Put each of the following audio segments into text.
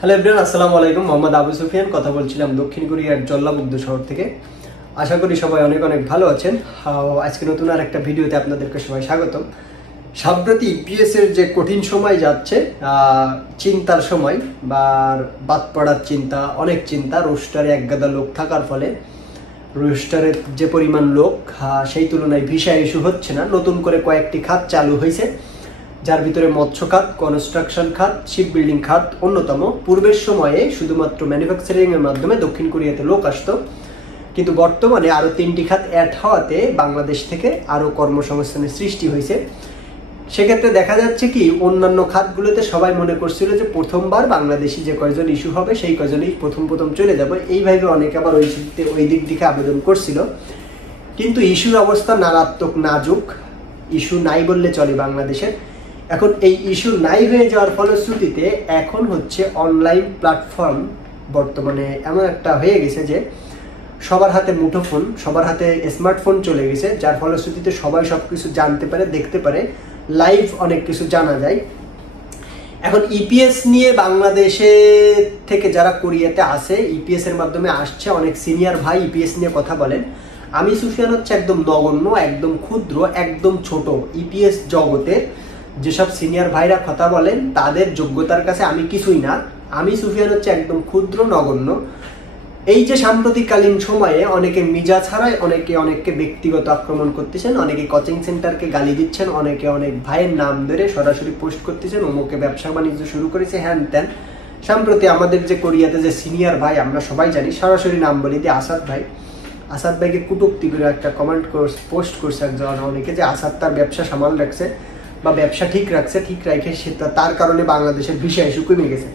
Hello everyone, আসসালামু আলাইকুম। মোহাম্মদ আবু সুফিয়ান কথা বলছিলাম দক্ষিণ কোরিয়ার জল্লাবুদ্দ শহর থেকে। আশা করি সবাই অনেক অনেক ভালো আছেন। আজকে নতুন আর একটা ভিডিওতে আপনাদেরকে সবাই স্বাগতম। সাম্প্রতি ইপিএস এর যে কঠিন সময় যাচ্ছে, চিন্তার সময় বা বাদ পড়ার চিন্তা, অনেক চিন্তা। রোস্টারে একগাদা লোক থাকার ফলে রোস্টারের যে পরিমাণ লোক, সেই তুলনায় ভিসা ইস্যু হচ্ছে না। নতুন করে কয়েকটি খাত চালু হয়েছে, যার ভিতরে মৎস্য খাত, কনস্ট্রাকশন খাত, শিপ বিল্ডিং খাত অন্যতম। পূর্বের সময়ে শুধুমাত্র ম্যানুফ্যাকচারিং এর মাধ্যমে দক্ষিণ কোরিয়াতে লোক আসতো, কিন্তু বর্তমানে আরো 3টি খাত অ্যাড হওয়াতে বাংলাদেশ থেকে আরো কর্মসংস্থানের সৃষ্টি হয়েছে। সেক্ষেত্রে দেখা যাচ্ছে কি, অন্যান্য খাতগুলোতে সবাই মনে করছিল যে প্রথমবার বাংলাদেশি যে কয়জন ইস্যু হবে সেই কয়জনই প্রথম চলে যাবে, এইভাবে অনেকে আবার ওই দিক থেকে আবেদন করছিল। কিন্তু ইস্যুর অবস্থা মারাত্মক নাজুক, ইস্যু নাই বললে চলে বাংলাদেশের। এখন এই ইস্যু নাই হয়ে যাওয়ার ফলশ্রুতিতে এখন হচ্ছে অনলাইন প্ল্যাটফর্ম বর্তমানে এমন একটা হয়ে গেছে যে সবার হাতে মুঠোফোন, সবার হাতে স্মার্টফোন চলে গেছে, যার ফলশ্রুতিতে সবাই সব কিছু জানতে পারে, দেখতে পারে, লাইভ অনেক কিছু জানা যায়। এখন ইপিএস নিয়ে বাংলাদেশে থেকে যারা কোরিয়াতে আসে, ইপিএস এর মাধ্যমে আসছে, অনেক সিনিয়র ভাই ইপিএস নিয়ে কথা বলেন। আমি সুফিয়ান হচ্ছে একদম নগণ্য, একদম ক্ষুদ্র, একদম ছোট। ইপিএস জগতের যেসব সিনিয়র ভাইরা কথা বলেন তাদের যোগ্যতার কাছে আমি কিছুই না। আমি সুফিয়ান হচ্ছে একদম ক্ষুদ্র, নগণ্য। এই যে সাম্প্রতিককালীন সময়ে অনেকে মিজাজ হারায়, অনেককে ব্যক্তিগত আক্রমণ করতেছেন, অনেকে কোচিং সেন্টারকে গালি দিচ্ছেন, অনেকে অনেক ভাইয়ের নাম ধরে সরাসরি পোস্ট করতেছেন, অমুকে ব্যবসা বাণিজ্য শুরু করেছে, হ্যান ত্যান। সম্প্রতি আমাদের যে কোরিয়াতে যে সিনিয়র ভাই, আমরা সবাই জানি, সরাসরি নাম বলি দিয়ে আসাদ ভাই, আসাদ ভাইকে কুটুক্তি করে একটা পোস্ট করছে একজন অনেকে, যে আসাদ তার ব্যবসা সামাল রাখছে বা ব্যবসা ঠিক রাখছে, ঠিক রাখে সে তার কারণে বাংলাদেশের ভিসা ইস্যু কমে গেছে।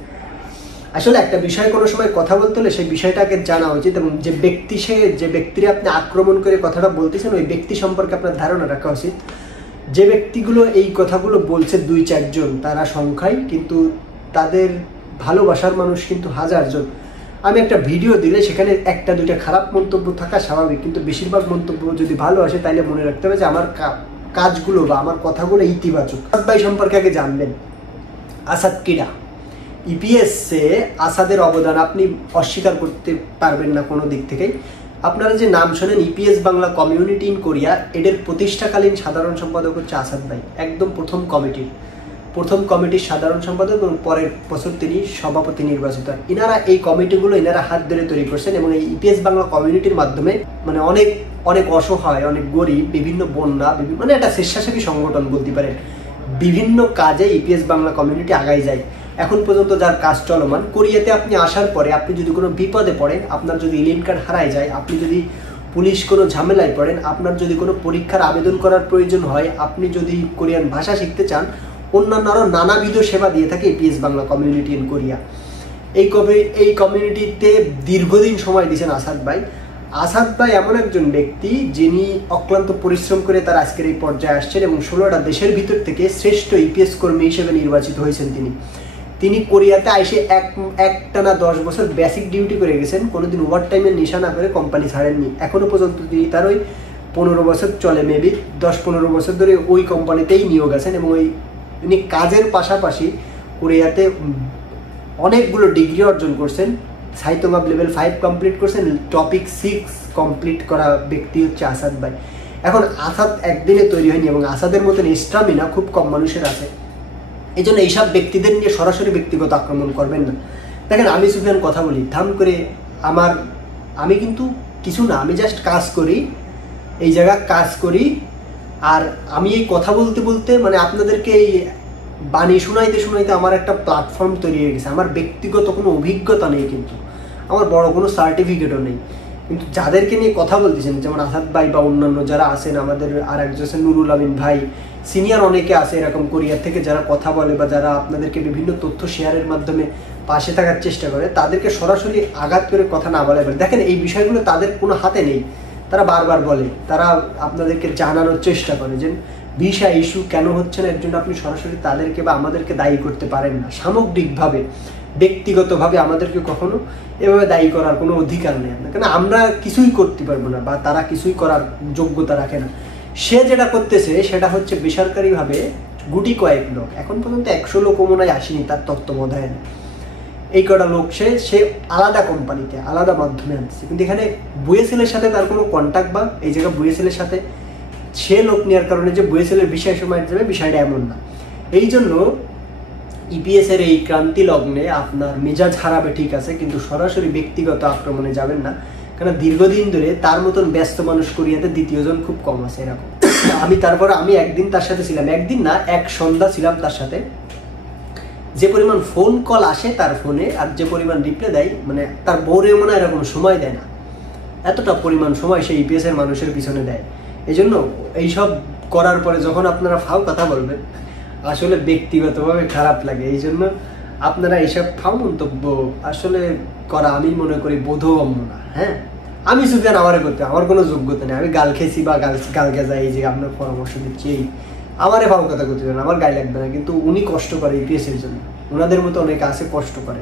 আসলে একটা বিষয়ে কোনো সময় কথা বলতে হলে সেই বিষয়টাকে জানা উচিত, এবং যে ব্যক্তিরা আপনি আক্রমণ করে কথাটা বলতেছেন ওই ব্যক্তি সম্পর্কে আপনার ধারণা রাখা উচিত। যে ব্যক্তিগুলো এই কথাগুলো বলছে 2-4 জন, তারা সংখ্যায়, কিন্তু তাদের ভালোবাসার মানুষ কিন্তু হাজার জন। আমি একটা ভিডিও দিলে সেখানে 1-2টা খারাপ মন্তব্য থাকা স্বাভাবিক, কিন্তু বেশিরভাগ মন্তব্য যদি ভালো আসে তাহলে মনে রাখতে হবে যে আমার কাজগুলো বা আমার কথাগুলো ইতিবাচক। আসাদ ভাই সম্পর্কে আগে জানবেন, আসাদ কিরা। ইপিএসে আসাদের অবদান আপনি অস্বীকার করতে পারবেন না কোনো দিক থেকেই। আপনারা যে নাম শোনেন EPS Bangla community in Korea, এদের প্রতিষ্ঠাকালীন সাধারণ সম্পাদক হচ্ছে আসাদ ভাই, একদম প্রথম কমিটির সাধারণ সম্পাদক, এবং পরের বছর তিনি সভাপতি নির্বাচিত হয়। এনারা এই কমিটিগুলো এনারা হাত ধরে তৈরি করছেন, এবং এই ইপিএস বাংলা কমিউনিটির মাধ্যমে মানে অনেক অসহায়, অনেক গরিব, বিভিন্ন বন্যা, মানে একটা স্বেচ্ছাসেবী সংগঠন বলতে পারেন, বিভিন্ন কাজে ইপিএস বাংলা কমিউনিটি আগাই যায়। এখন পর্যন্ত যার কাজ চলমান। কোরিয়াতে আপনি আসার পরে আপনি যদি কোনো বিপদে পড়েন, আপনার যদি এলিয়েন কার্ড হারায় যায়, আপনি যদি পুলিশ কোনো ঝামেলায় পড়েন, আপনার যদি কোনো পরীক্ষার আবেদন করার প্রয়োজন হয়, আপনি যদি কোরিয়ান ভাষা শিখতে চান, অন্যান্য আরও নানাবিধ সেবা দিয়ে থাকে EPS Bangla community in Korea. এই কমিউনিটিতে দীর্ঘদিন সময় দিয়েছেন আসাদ ভাই। আসাদ ভাই এমন একজন ব্যক্তি যিনি অক্লান্ত পরিশ্রম করে তার আজকের এই পর্যায়ে আসছেন, এবং 16টা দেশের ভিতর থেকে শ্রেষ্ঠ ইপিএস কর্মী হিসেবে নির্বাচিত হয়েছেন তিনি কোরিয়াতে এসে একটানা 10 বছর বেসিক ডিউটি করে গেছেন, কোনোদিন ওভার টাইমের নিশা না করে কোম্পানি ছাড়েননি। এখনো পর্যন্ত তিনি তার ওই 15 বছর চলে, মেবি 10-15 বছর ধরে ওই কোম্পানিতেই নিয়োগ আছেন, এবং উনি কাজের পাশাপাশি কোরিয়াতে অনেকগুলো ডিগ্রি অর্জন করছেন। সাইতোমাপ লেভেল 5 কমপ্লিট করছেন, টপিক 6 কমপ্লিট করা ব্যক্তি হচ্ছে আসাদ ভাই। এখন আসাদ একদিনে তৈরি হয়নি, এবং আসাদের মতন স্টামিনা খুব কম মানুষের আছে। এই জন্য এইসব ব্যক্তিদের নিয়ে সরাসরি ব্যক্তিগত আক্রমণ করবেন না। দেখেন, আমি সুফিয়ান কথা বলি ধাম করে, আমি কিন্তু কিছু না, আমি জাস্ট কাজ করি, এই জায়গায় কাজ করি। আর আমি এই কথা বলতে বলতে মানে আপনাদেরকে এই বাণী শুনাইতে আমার একটা প্ল্যাটফর্ম তৈরি হয়ে গেছে। আমার ব্যক্তিগত কোনো অভিজ্ঞতা নেই, কিন্তু আমার বড় কোনো সার্টিফিকেটও নেই, কিন্তু যাদেরকে নিয়ে কথা বলতেছেন, যেমন আসাদ ভাই বা অন্যান্য যারা আছেন, আমাদের আর একজন আছেন নুরুল আমিন ভাই, সিনিয়র অনেকে আছে এরকম কোরিয়ার থেকে যারা কথা বলে বা যারা আপনাদেরকে বিভিন্ন তথ্য শেয়ারের মাধ্যমে পাশে থাকার চেষ্টা করে, তাদেরকে সরাসরি আঘাত করে কথা না বলে। দেখেন, এই বিষয়গুলো তাদের কোনো হাতে নেই, তারা বারবার বলে, তারা আপনাদেরকে জানানোর চেষ্টা করে যে ভিসা ইস্যু কেন হচ্ছে না, এর জন্য আপনি সরাসরি তাদেরকে বা আমাদেরকে দায়ী করতে পারেন না। সামগ্রিকভাবে ব্যক্তিগতভাবে আমাদেরকে কখনো এভাবে দায়ী করার কোনো অধিকার নেই আপনার, কেন আমরা কিছুই করতে পারবো না বা তারা কিছুই করার যোগ্যতা রাখে না। সে যেটা করতেছে সেটা হচ্ছে বেসরকারিভাবে গুটি কয়েক লোক, এখন পর্যন্ত 100 লোক মনে হয় আসেনি তার তত্ত্বাবধানে, এই কটা লোক সে আলাদা কোম্পানিতে আলাদা মাধ্যমে আনছে, কিন্তু এখানে বুয়েসেলের সাথে তার কোনো কন্ট্যাক্ট বা এই জায়গায় বুয়েসেলের সাথে সে লোক নেওয়ার কারণে যে বুয়েসেলের বিষয় সময় যাবে বিষয়টা এমন না। এই জন্য ইপিএসের এই ক্রান্তি লগ্নে আপনার মেজাজ হারাবে ঠিক আছে, কিন্তু সরাসরি ব্যক্তিগত আক্রমণে যাবেন না, কারণ দীর্ঘদিন ধরে তার মতন ব্যস্ত মানুষ কোরিয়াতে দ্বিতীয়জন খুব কম আছে এরকম। আমি একদিন তার সাথে ছিলাম, একদিন না এক সন্ধ্যা ছিলাম তার সাথে। যে পরিমাণ ফোন কল আসে তার ফোনে আর যে পরিমাণ রিপ্লাই দেয়, মানে তার বউরেও মনে এরকম সময় দেয় না, এতটা পরিমাণ সময় সেই ইপিএসের মানুষের পিছনে দেয়। এই জন্য এইসব করার পরে যখন আপনারা ফাও কথা বলবেন আসলে ব্যক্তিগতভাবে খারাপ লাগে। এই জন্য আপনারা এইসব ফাও মন্তব্য আসলে করা আমি মনে করি বোধগম্য না। হ্যাঁ, আমি সুফিয়ান আমারে করতে আমার কোনো যোগ্যতা নেই, আমি গাল খেয়েছি বা গাল গেজাই, এই যে আপনার পরামর্শ দিচ্ছি, এই আমারে ফাও কথা করতে পারেন, আমার গায়ে লাগবে না, কিন্তু উনি কষ্ট করে ইপিএসের জন্য, ওনাদের মতো অনেকে আছে কষ্ট করে,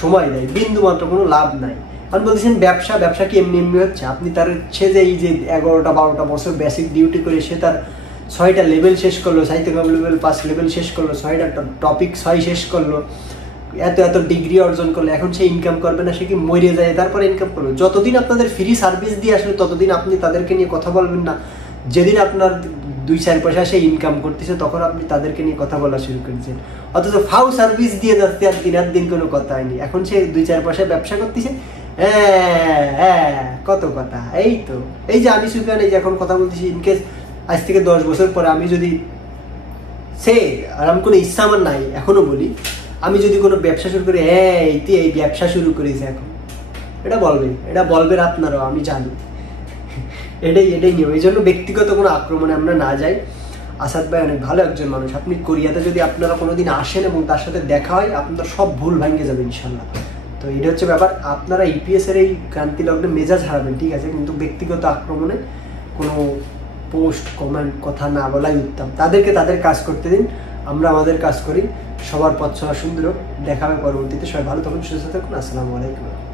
সময় দেয়, বিন্দু মাত্র কোনো লাভ নাই। আপনি বলতেছেন ব্যবসা কি এমনি এমনি হচ্ছে? আপনি তার সে যে এই যে 11-12 বছর বেসিক ডিউটি করে সে তার 6টা লেভেল শেষ করলো, সাহিত্যকম লেভেল 5 লেভেল শেষ করলো, 6টা টপিক 6 শেষ করলো, এত ডিগ্রি অর্জন করলো, এখন সে ইনকাম করবে না? সে কি মরে যায় তারপরে ইনকাম করলো? যতদিন আপনাদের ফ্রি সার্ভিস দিয়ে আসলে ততদিন আপনি তাদেরকে নিয়ে কথা বলবেন না। যেদিন আপনার 2-4 পয়সা সে ইনকাম করতেছে তখন আপনি তাদেরকে নিয়ে কথা বলা শুরু করেছেন, অথচ ফাউ সার্ভিস দিয়ে যাচ্ছে আর দিন কোনো কথা হয়নি। এখন সে 2-4 পয়সা ব্যবসা করতেছে, হ্যাঁ কত কথা। এই যে আমি সুফিয়ান এই যে এখন কথা বলতেছি, ইনকেস আজ থেকে 10 বছর পরে আমি যদি আর আমি কোনো ইচ্ছা আমার নাই, এখনো বলি, আমি যদি কোনো ব্যবসা শুরু করি, এই ব্যবসা শুরু করেছে এখন, এটা বলবেন আপনারাও, আমি জানি। এটাই নিয়ম। এই জন্য ব্যক্তিগত কোনো আক্রমণে আমরা না যাই। আসাদ ভাই অনেক ভালো একজন মানুষ। আপনি কোরিয়াতে যদি আপনারা কোনোদিন আসেন এবং তার সাথে দেখা হয়, আপনার সব ভুল ভাঙে যাবে ইনশাল্লাহ। তো এটা হচ্ছে ব্যাপার। আপনারা ইপিএসের এই ক্রান্তি লগ্নে মেজাজ হারাবেন ঠিক আছে, কিন্তু ব্যক্তিগত আক্রমণে কোনো পোস্ট কমেন্ট কথা না বলাই উত্তম। তাদেরকে তাদের কাজ করতে দিন, আমরা আমাদের কাজ করি। সবার পথ চলা সুন্দর হোক। দেখা হবে পরবর্তীতে। সবাই ভালো থাকুন, সুস্থ থাকুন। আসসালামু আলাইকুম।